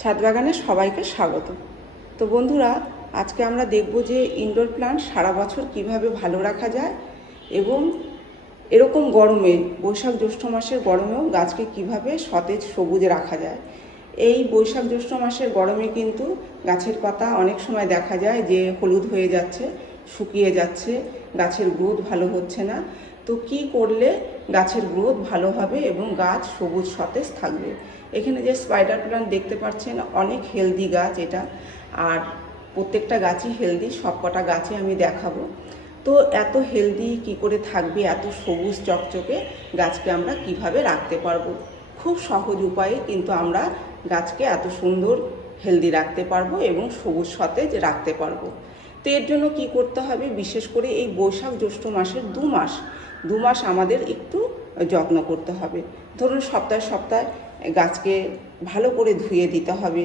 ছাদ বাগানে সবাইকে স্বাগত। তো বন্ধুরা, আজকে আমরা দেখব যে ইনডোর প্লান্ট সারা বছর কীভাবে ভালো রাখা যায় এবং এরকম গরমে, বৈশাখ জ্যৈষ্ঠ মাসের গরমেও গাছকে কীভাবে সতেজ সবুজ রাখা যায়। এই বৈশাখ জ্যৈষ্ঠ মাসের গরমে কিন্তু গাছের পাতা অনেক সময় দেখা যায় যে হলুদ হয়ে যাচ্ছে, শুকিয়ে যাচ্ছে, গাছের গ্রোথ ভালো হচ্ছে না। তো কি করলে গাছের গ্রোথ ভালো হবে এবং গাছ সবুজ সতেজ থাকবে? এখানে যে স্পাইডার প্লান্ট দেখতে পাচ্ছেন, অনেক হেলদি গাছ এটা। আর প্রত্যেকটা গাছই হেলদি সবকটা গাছে আমি দেখাবো। তো এত হেলদি কি করে থাকবে, এত সবুজ চকচকে গাছকে আমরা কীভাবে রাখতে পারব? খুব সহজ উপায়ে কিন্তু আমরা গাছকে এত সুন্দর হেলদি রাখতে পারব এবং সবুজ সতেজ রাখতে পারব। তো এর জন্য কি করতে হবে? বিশেষ করে এই বৈশাখ জ্যৈষ্ঠ মাসের দু মাস। দু মাস আমাদের একটু যত্ন করতে হবে। ধরুন সপ্তাহে সপ্তাহে গাছকে ভালো করে ধুয়ে দিতে হবে,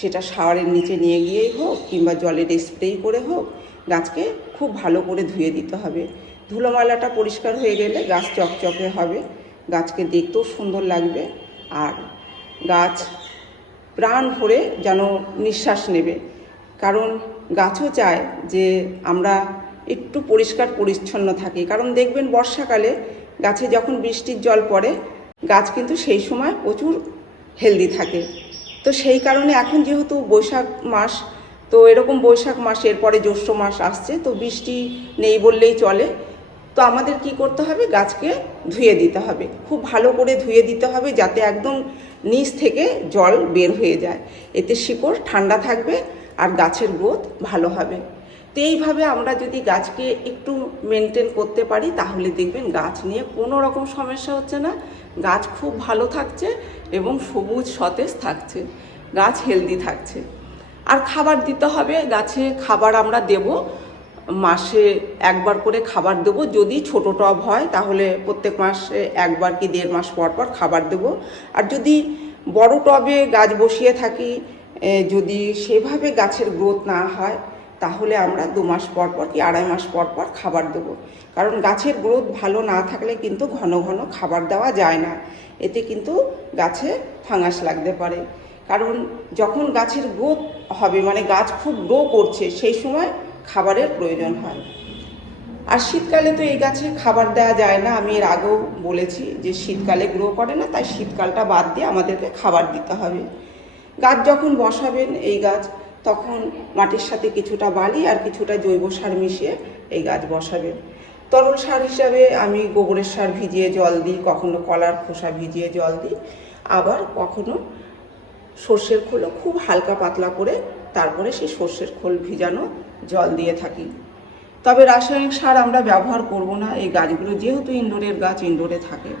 সেটা শাওয়ারের নিচে নিয়ে গিয়েই হোক কিংবা জলের স্প্রে করে হোক, গাছকে খুব ভালো করে ধুয়ে দিতে হবে। ধুলোমালাটা পরিষ্কার হয়ে গেলে গাছ চকচকে হবে, গাছকে দেখতেও সুন্দর লাগবে আর গাছ প্রাণ ভরে যেন নিঃশ্বাস নেবে। কারণ গাছও চায় যে আমরা একটু পরিষ্কার পরিচ্ছন্ন থাকে। কারণ দেখবেন বর্ষাকালে গাছে যখন বৃষ্টির জল পড়ে, গাছ কিন্তু সেই সময় প্রচুর হেলদি থাকে। তো সেই কারণে এখন যেহেতু বৈশাখ মাস, তো এরকম বৈশাখ মাস, এরপরে জ্যৈষ্ঠ মাস আসছে, তো বৃষ্টি নেই বললেই চলে। তো আমাদের কি করতে হবে? গাছকে ধুয়ে দিতে হবে। খুব ভালো করে ধুয়ে দিতে হবে যাতে একদম নিচ থেকে জল বের হয়ে যায়। এতে শিকড় ঠান্ডা থাকবে আর গাছের গ্রোথ ভালো হবে। তো এইভাবে আমরা যদি গাছকে একটু মেনটেন করতে পারি, তাহলে দেখবেন গাছ নিয়ে কোনো রকম সমস্যা হচ্ছে না। গাছ খুব ভালো থাকছে এবং সবুজ, সতেজ থাকছে। গাছ হেলদি থাকছে। আর খাবার দিতে হবে, গাছে খাবার আমরা দেব। মাসে একবার করে খাবার দেব। যদি ছোট টব হয়, তাহলে প্রত্যেক মাসে একবার কি দেড় মাস পর পর খাবার দেব। আর যদি বড় টবে গাছ বসিয়ে থাকি যদি সেভাবে গাছের গ্রোথ না হয় তাহলে আমরা দু মাস পর পর কি আড়াই মাস পর পর খাবার দেব। কারণ গাছের গ্রোথ ভালো না থাকলে কিন্তু ঘন ঘন খাবার দেওয়া যায় না। এতে কিন্তু গাছে ফাঙ্গাস লাগতে পারে। কারণ যখন গাছের গ্রোথ হবে মানে গাছ খুব গ্রো করছে, সেই সময় খাবারের প্রয়োজন হয়। আর শীতকালে তো এই গাছে খাবার দেওয়া যায় না। আমি এর আগেও বলেছি যে শীতকালে গ্রো করে না, তাই শীতকালটা বাদ দিয়ে আমাদেরকে খাবার দিতে হবে। গাছ যখন বসাবেন, এই গাছ তখন মাটির সাথে কিছুটা বালি আর কিছুটা জৈব সার মিশিয়ে এই গাছ বসাবেন। তরল সার হিসাবে আমি গোবরের সার ভিজিয়ে জল দিই, কখনো কলার খোসা ভিজিয়ে জল দিই, আবার কখনো সর্ষের খোলও খুব হালকা পাতলা করে তারপরে সেই সর্ষের খোল ভিজানো জল দিয়ে থাকি। তবে রাসায়নিক সার আমরা ব্যবহার করব না, এই গাছগুলো যেহেতু ইনডোরের গাছ ইনডোরে থাকে।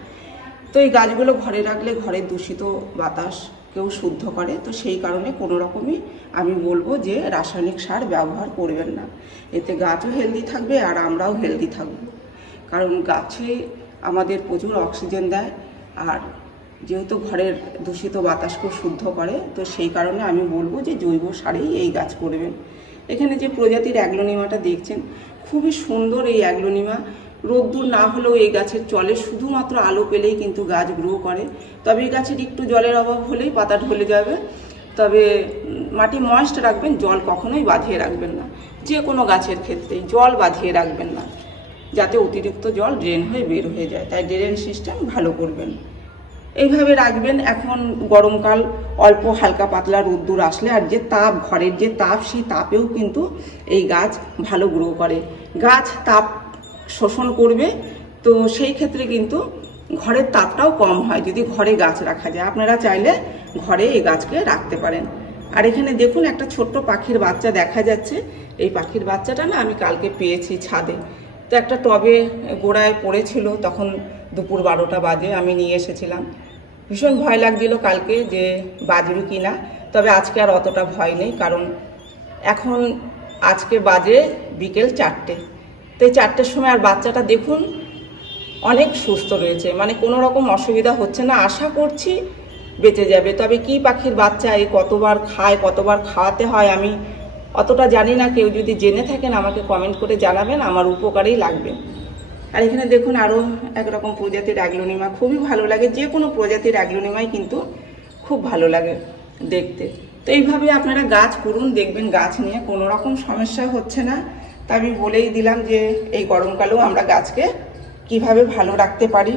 তো এই গাছগুলো ঘরে রাখলে ঘরের দূষিত বাতাস কেউ শুদ্ধ করে, তো সেই কারণে কোনো রকমই আমি বলব যে রাসায়নিক সার ব্যবহার করবেন না। এতে গাছও হেলদি থাকবে আর আমরাও হেলদি থাকব। কারণ গাছে আমাদের প্রচুর অক্সিজেন দেয় আর যেহেতু ঘরের দূষিত বাতাসকে শুদ্ধ করে, তো সেই কারণে আমি বলব যে জৈব সারেই এই গাছ করবেন। এখানে যে প্রজাতির অ্যাগ্লোনিমাটা দেখছেন, খুবই সুন্দর এই অ্যাগ্লোনিমা। রোদ্দুর না হলেও এই গাছের চলে শুধুমাত্র আলো পেলেই কিন্তু গাছ গ্রো করে। তবে এই গাছের একটু জলের অভাব হলেই পাতা ঢলে যাবে। তবে মাটি ময়েস্ট রাখবেন, জল কখনোই বাঁধিয়ে রাখবেন না। যে কোনো গাছের ক্ষেত্রেই জল বাঁধিয়ে রাখবেন না, যাতে অতিরিক্ত জল ড্রেন হয়ে বের হয়ে যায়। তাই ড্রেন সিস্টেম ভালো করবেন। এইভাবে রাখবেন। এখন গরমকাল, অল্প হালকা পাতলা রোদ্দুর আসলে আর যে তাপ, ঘরের যে তাপ, সেই তাপেও কিন্তু এই গাছ ভালো গ্রো করে। গাছ তাপ শোষণ করবে, তো সেই ক্ষেত্রে কিন্তু ঘরের তাপটাও কম হয় যদি ঘরে গাছ রাখা যায়। আপনারা চাইলে ঘরে এই গাছকে রাখতে পারেন। আর এখানে দেখুন একটা ছোট্ট পাখির বাচ্চা দেখা যাচ্ছে। এই পাখির বাচ্চাটা না আমি কালকে পেয়েছি ছাদে। তো একটা টবে গোড়ায় পড়েছিল, তখন দুপুর বারোটা বাজে, আমি নিয়ে এসেছিলাম। ভীষণ ভয় লাগছিল কালকে যে বাজবে কি না তবে আজকে আর অতটা ভয় নেই, কারণ এখন আজকে বাজে বিকেল চারটে। তো এই চারটের সময় আর বাচ্চাটা দেখুন, অনেক সুস্থ রয়েছে। মানে কোনো রকম অসুবিধা হচ্ছে না। আশা করছি বেঁচে যাবে। তবে কি পাখির বাচ্চা, এই কতবার খায়, কতবার খাওয়াতে হয়, আমি অতটা জানি না। কেউ যদি জেনে থাকেন, আমাকে কমেন্ট করে জানাবেন। আমার উপকারেই লাগবে। আর এখানে দেখুন আরও একরকম প্রজাতির অ্যাগ্লোনিমা খুবই ভালো লাগে। যে কোনো প্রজাতির অ্যাগ্লোনিমাই কিন্তু খুব ভালো লাগে দেখতে। তো এইভাবে আপনারা গাছ করুন, দেখবেন গাছ নিয়ে কোনো রকম সমস্যা হচ্ছে না। তা আমি বলেই দিলাম যে এই গরমকালেও আমরা গাছকে কীভাবে ভালো রাখতে পারি।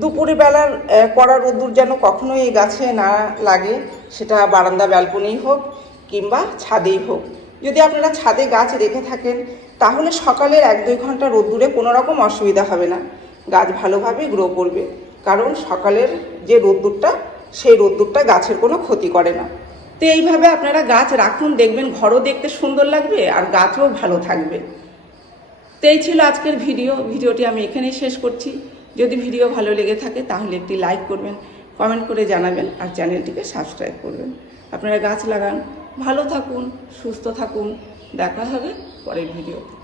দুপুরে বেলার কড়া রোদ্দুর যেন কখনোই এই গাছে না লাগে, সেটা বারান্দা, ব্যালকনি হোক কিংবা ছাদেই হোক। যদি আপনারা ছাদে গাছ রেখে থাকেন, তাহলে সকালের এক দুই ঘণ্টা রোদ্দুরে কোনো রকম অসুবিধা হবে না। গাছ ভালোভাবে গ্রো করবে। কারণ সকালের যে রোদ্দুরটা, সেই রোদ্দুরটা গাছের কোনো ক্ষতি করে না। তো এইভাবে আপনারা গাছ রাখুন, দেখবেন ঘরও দেখতে সুন্দর লাগবে আর গাছও ভালো থাকবে। তো এই ছিল আজকের ভিডিও। ভিডিওটি আমি এখানেই শেষ করছি। যদি ভিডিও ভালো লেগে থাকে তাহলে একটি লাইক করবেন, কমেন্ট করে জানাবেন আর চ্যানেলটিকে সাবস্ক্রাইব করবেন। আপনারা গাছ লাগান, ভালো থাকুন, সুস্থ থাকুন। দেখা হবে পরের ভিডিওতে।